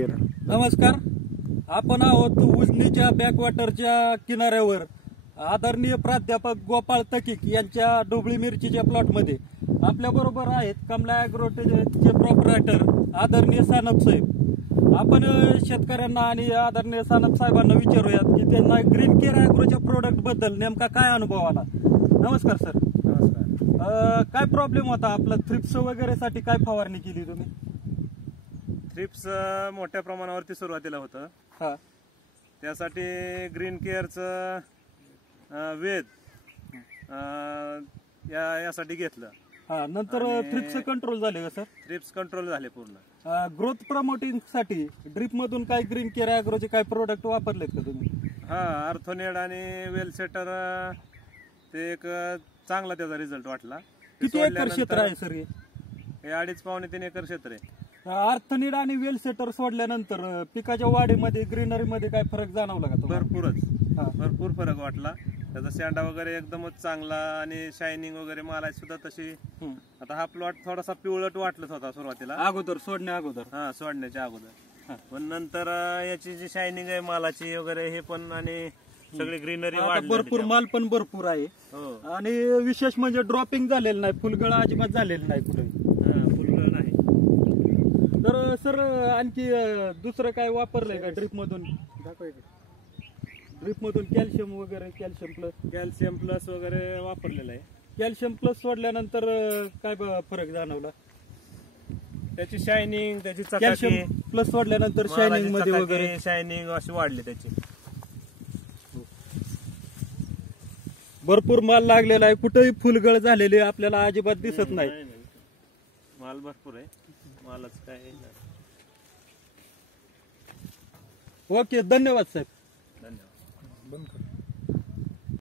केला. नमस्कार, आपण आहोत उजनीच्या बॅकवॉटरच्या किनाऱ्यावर आदरणीय प्राध्यापक गोपाळ तकीक यांच्या ढोबळी मिरचीच्या प्लॉटमध्ये. आपल्या बरोबर आहेत कमला ॲग्रोटेकचे प्रोप्रायटर आदरणीय सानप साहेब. आपण शेतकऱ्यांना आणि आदरणीय सानप साहेबांना विचारूयात की त्यांना ग्रीन केअर ॲग्रोच्या प्रोडक्ट बद्दल नेमका काय अनुभव आला. नमस्कार सर. नमस्कार. काय प्रॉब्लेम होता आपला? थ्रिप्स वगैरे साठी काय फवारणी केली तुम्ही? थ्रिप्स मोठ्या प्रमाणावरती सुरुवातीला होतं. हा, त्यासाठी ग्रीन केअरचं वेद यासाठी घेतलं. हा, नंतर थ्रिप्स कंट्रोल झाले का सर? थ्रिप्स कंट्रोल झाले पूर्ण. ग्रोथ प्रमोटिंग साठी ड्रिप मधून काय ग्रीन केअर ॲग्रोचे काय प्रोडक्ट वापरलेत का तुम्ही? हा, आर्थोनेड आणि वेल सेटर ते एक चांगला त्याचा रिझल्ट वाटला. किती एकर क्षेत्र आहे सर हे? 2.5-3 एकर क्षेत्र आहे. आर्थनीड आणि वेल सेटर सोडल्यानंतर पिकाच्या वाढीमध्ये ग्रीनरी मध्ये काय फरक जाणवला का तुम्हाला? भरपूर फरक वाटला. त्याचा शेंडा वगैरे एकदमच चांगला आणि शायनिंग वगैरे मालाची सुद्धा तशी. आता हा प्लॉट थोडासा पिवळट वाटत होता सुरुवातीला, अगोदर सोडण्या अगोदर. हा, सोडण्याच्या अगोदर. पण नंतर याची जी शायनिंग आहे मालाची वगैरे हे पण, आणि सगळी ग्रीनरी वाढली. भरपूर माल पण भरपूर आहे. हो. आणि विशेष म्हणजे ड्रॉपिंग झालेलं नाही, फुलगळ अजिबात झालेलं नाही कुठे. फुलगळ नाही. तर सर आणखी दुसरं काय वापरलंय का ड्रिप मधून? ड्रिप मधून कॅल्शियम वगैरे, कॅल्शियम प्लस वगैरे वापरलेलं आहे. कॅल्शियम प्लस सोडल्यानंतर काय फरक जाणवला? त्याची शायनिंग, त्याची कॅल्शियम प्लस सोडल्यानंतर शायनिंग मध्ये वगैरे शायनिंग अशी वाढली त्याची. भरपूर माल लागलेला आहे, कुठेही फुलगळ झालेली आपल्याला अजिबात दिसत नाही. माल भरपूर आहे. मालच काय. ओके, धन्यवाद साहेब. धन्यवाद. बंद कर.